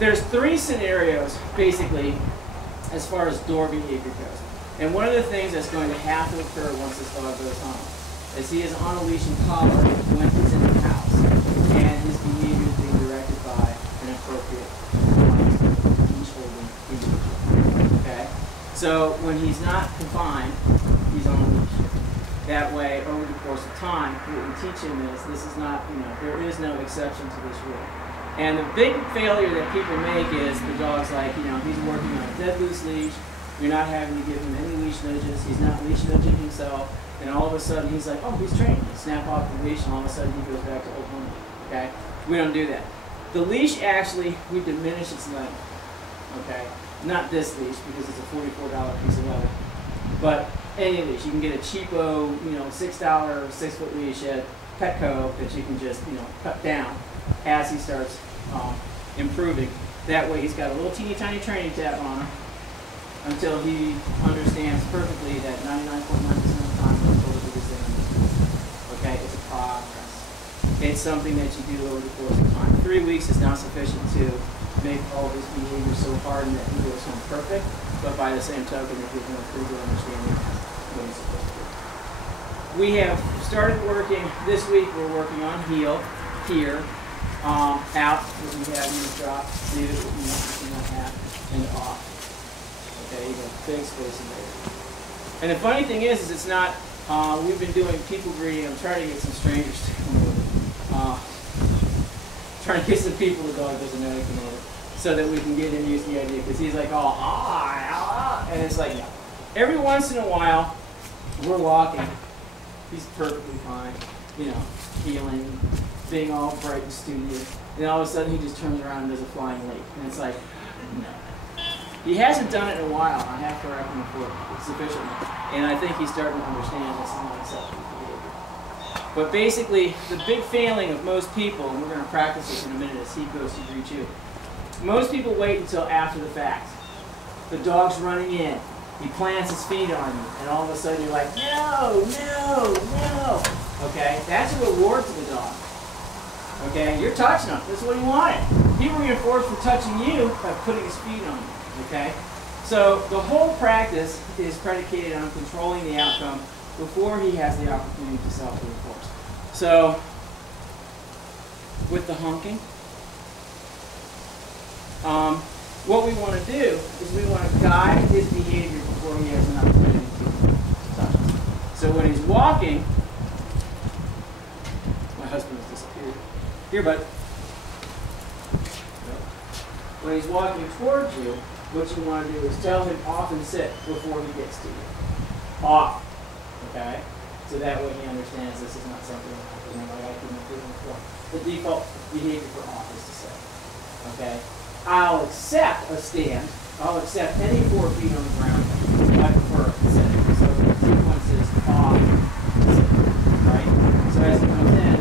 there's three scenarios, basically, as far as door behavior goes. And one of the things that's going to have to occur once this dog goes home is he is on a leash and collar when he's in the house, and his behavior is being directed by an appropriate leash holding individual. Okay? So when he's not confined, he's on a leash. That way, over the course of time, what we teach him is this is not, there is no exception to this rule. And the big failure that people make is the dog's like, he's working on a dead loose leash. You're not having to give him any leash nudges. He's not leash nudging himself. And all of a sudden, he's like, oh, he's trained. You snap off the leash, and all of a sudden, he goes back to old home. Okay? We don't do that. The leash, actually, we diminish its length. Okay? Not this leash, because it's a $44 piece of leather. But any leash. You can get a cheapo, $6 6-foot leash at Petco that you can just, cut down as he starts improving. That way, he's got a little teeny tiny training tab on him until he understands perfectly that 99.9% of the time he'll totally do this thing. Okay, it's a process. It's something that you do over the course of time. 3 weeks is not sufficient to make all of his behavior so hardened that he goes home perfect, but by the same token, it gives him a pretty good understanding of what he's supposed to do. We have started working, this week we're working on heel, here, out, what we have in the drop, leave it what you want, half, and off. Okay, you got big space in there. And the funny thing is it's not, we've been doing people greeting. I'm trying to get some strangers to come over. Trying to get some people the dog doesn't know to come over so that we can get him used to the idea, because he's like, and it's like, every once in a while, we're walking. He's perfectly fine, healing, being all bright and studious. And all of a sudden, he just turns around and does a flying leap. And it's like, no. He hasn't done it in a while. I have to correct him for sufficiently. And I think he's starting to understand this is not acceptable behavior. But basically, the big failing of most people, and we're going to practice this in a minute as he goes to greet you, most people wait until after the fact. The dog's running in. He plants his feet on you. And all of a sudden, you're like, no, no, no. Okay? That's a reward to the dog. Okay? You're touching him. That's what he wanted. He reinforced for touching you by putting his feet on you. Okay? So the whole practice is predicated on controlling the outcome before he has the opportunity to self-reinforce. So, with the honking, what we want to do is we want to guide his behavior before he has an opportunity to touch us. So when he's walking, my husband has disappeared. Here, bud. When he's walking towards you, what you want to do is tell him off and sit before he gets to you. Off. Okay? So that way he understands this is not something like I couldn't improve before. The default behavior for off is to sit. Okay? I'll accept a stand. I'll accept any 4 feet on the ground. I prefer a sit. So the sequence is off, sit. Right? So as he comes in,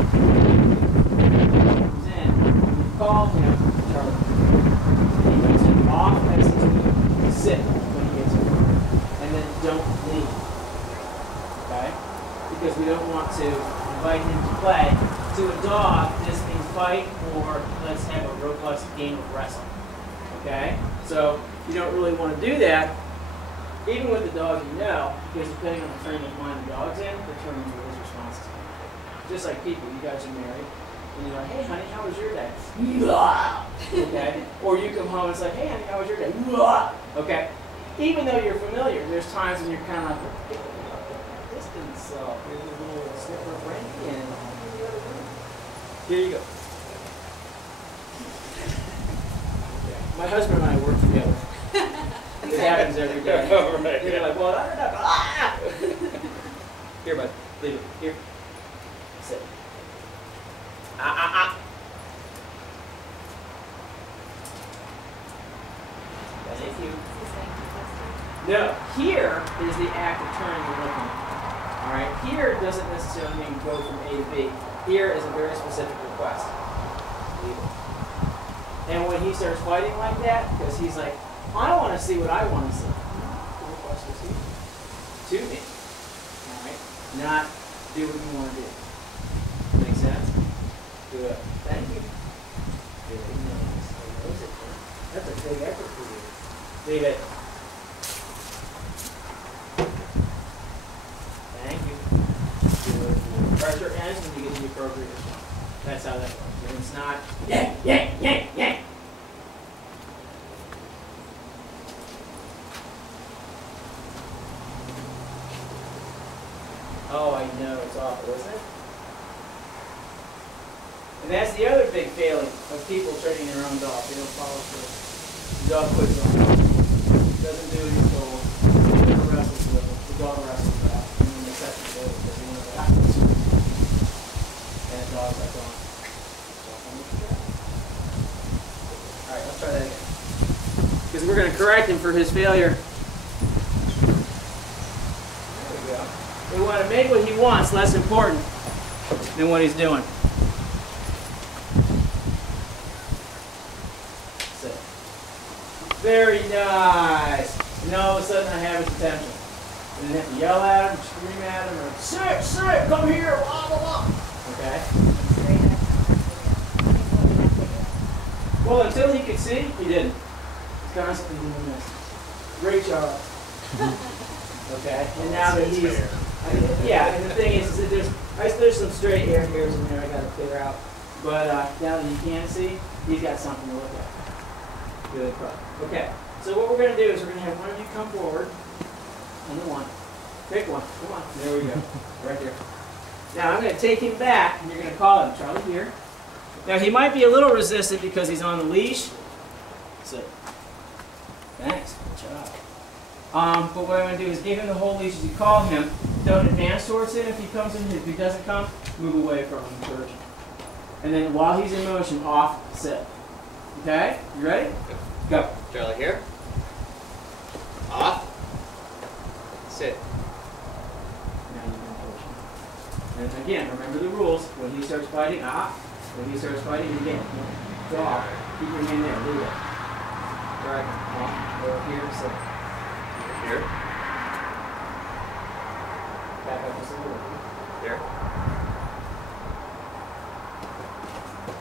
you call him Charlie. He comes in off as he's sit when he gets over. And then don't leave. Okay? Because we don't want to invite him to play. To a dog, this means fight or let's have a robust game of wrestling. Okay? So you don't really want to do that, even with the dog because depending on the frame of mind the dog's in, determines what his response is. Just like people, you guys are married, and you're like, hey honey, how was your day? Okay? Or you come home and it's like, hey honey, how was your day? Okay? Even though you're familiar, there's times when you're kind of like, distance, here's a little sniffer of brandy, and here you go. My husband and I work together. It happens every day. Oh, right. You're like, well, I don't know. Here, bud. Leave it. Here. Sit. Thank you. No, here is the act of turning and looking. All right. Here doesn't necessarily mean go from A to B. Here is a very specific request. Leave it. And when he starts fighting like that, because he's like, I want to see what I want to see. The request is here. To me. All right? Not do what you want to do. Make sense? Good. Thank you. Very nice. big effort for you. Leave it. Thank you. Good. Pressure ends when you get the appropriate response. That's how that works. And it's not yank, yank, yank, yank. Oh, I know, it's awful, isn't it? And that's the other big failing of people training their own dog. They don't follow through. The dog quits on it. Doesn't do what he's told. He never wrestles with it. The dog wrestles back. And then they set the goal because they want to back. And the dog's like, on. Alright, let's try that again. Because we're going to correct him for his failure. There we go. We want to make what he wants less important than what he's doing. Sit. Very nice. And all of a sudden I have his attention. And then have to yell at him, scream at him, or sit, sit, come here, blah, blah, blah. Okay? Well, until he could see, he didn't. He's constantly doing this. Great job. Okay? And now that he's... yeah, and the thing is that there's some stray hairs in there I got to clear out. But now that you can see, he's got something to look at. Good. Okay, so what we're going to do is we're going to have one of you come forward. And one. Pick one. Come on. There we go. Right there. Now I'm going to take him back, and you're going to call him Charlie here. Now he might be a little resistant because he's on the leash. So, thanks. Good job. But what I'm going to do is give him the whole leash as you call him. Don't advance towards him if he comes in. If he doesn't come, move away from him, encourage him. And then while he's in motion, off, sit. Okay? You ready? Go. Charlie here. Off. Sit. Now you can push him. And again, remember the rules. When he starts fighting, off. When he starts fighting, again, draw. Keep your hand there. Leave it. Drag him. Off. Go here, sit. Here. Back up just a little bit. Here.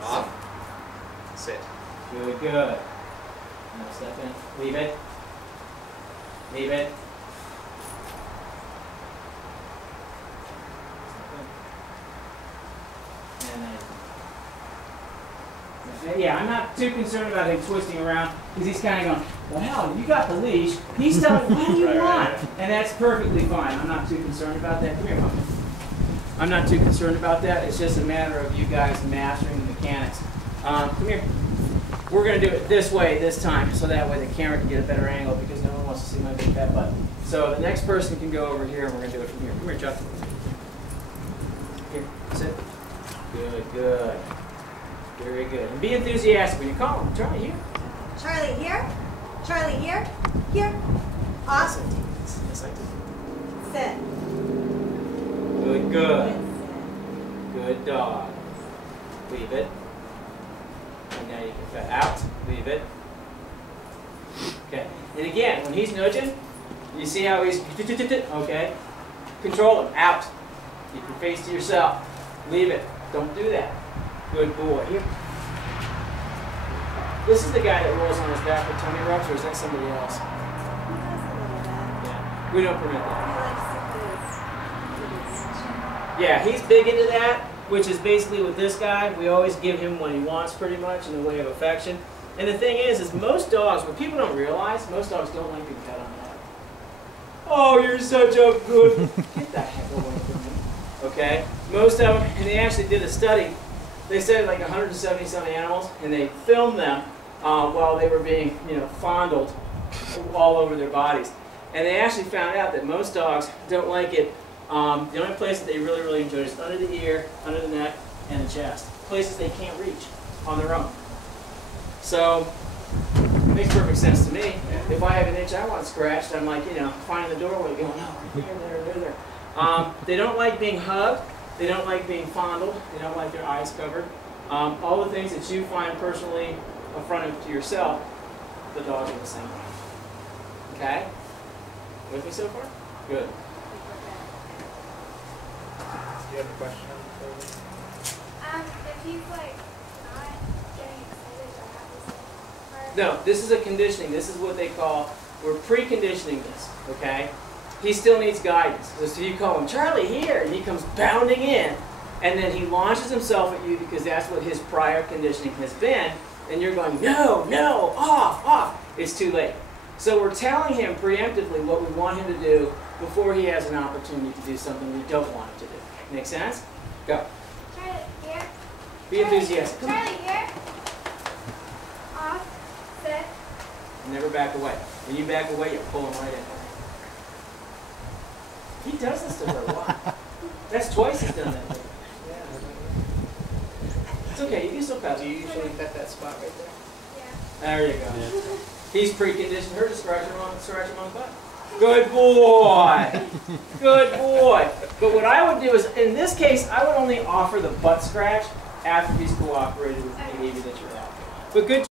Off. Sit. Good, good. Now step in. Leave it. Leave it. And then, yeah, I'm not too concerned about him twisting around because he's kind of going, well, hell, you got the leash. He's telling me, what do you want? And that's perfectly fine. I'm not too concerned about that. Come here, Mom. I'm not too concerned about that. It's just a matter of you guys mastering the mechanics. Come here. We're going to do it this way this time so that way the camera can get a better angle because no one wants to see my big fat butt. So the next person can go over here and we're going to do it from here. Come here, Chuck. Here, sit. Good, good. Very good. And be enthusiastic when you call him. Charlie, here. Charlie, here. Charlie, here. Here. Awesome. Just like this. Sit. Good, good. Good dog. Leave it. And now you can fat out. Leave it. Okay. And again, when he's nudging, you see how he's, okay? Control him. Out. Keep your face to yourself. Leave it. Don't do that. Good boy. Here. This is the guy that rolls on his back with 20 reps, or is that somebody else? Yeah. We don't permit that. Yeah, he's big into that, which is basically with this guy. We always give him what he wants pretty much in the way of affection. And the thing is most dogs, what people don't realize, most dogs don't like being pet on the head. Oh, you're such a good... Get the heck away from me. Okay? Most of them, and they actually did a study, they said like 170 some animals, and they filmed them while they were being, fondled all over their bodies. And they actually found out that most dogs don't like it. The only place that they really, really enjoy is under the ear, under the neck, and the chest. Places they can't reach on their own. So, it makes perfect sense to me. If I have an itch I want scratched, I'm like, finding the doorway going, oh, there. They don't like being hugged. They don't like being fondled. They don't like their eyes covered. All the things that you find personally affrontive to yourself, the dogs are the same way. Okay? With me so far? Good. Do you have a question? If he's like not getting excited or happy, or No, this is a conditioning. This is what they call, we're preconditioning this, okay? He still needs guidance. So you call him, Charlie, here, and he comes bounding in, and then he launches himself at you because that's what his prior conditioning has been, and you're going, no, no, off, off. It's too late. So we're telling him preemptively what we want him to do before he has an opportunity to do something we don't want him to do. Make sense? Go. Charlie, here. Be enthusiastic. Come on. Charlie, here. Off. Sit. Never back away. When you back away, you pull him right in. He does this to her a lot. That's twice he's done that. It's okay. You can still pet. Do you usually bet that spot right there? Yeah. There you go. He's preconditioned her to scratch him on the butt. Good boy. Good boy. But what I would do is, in this case, I would only offer the butt scratch after he's cooperated with the behavior that you're after. But good.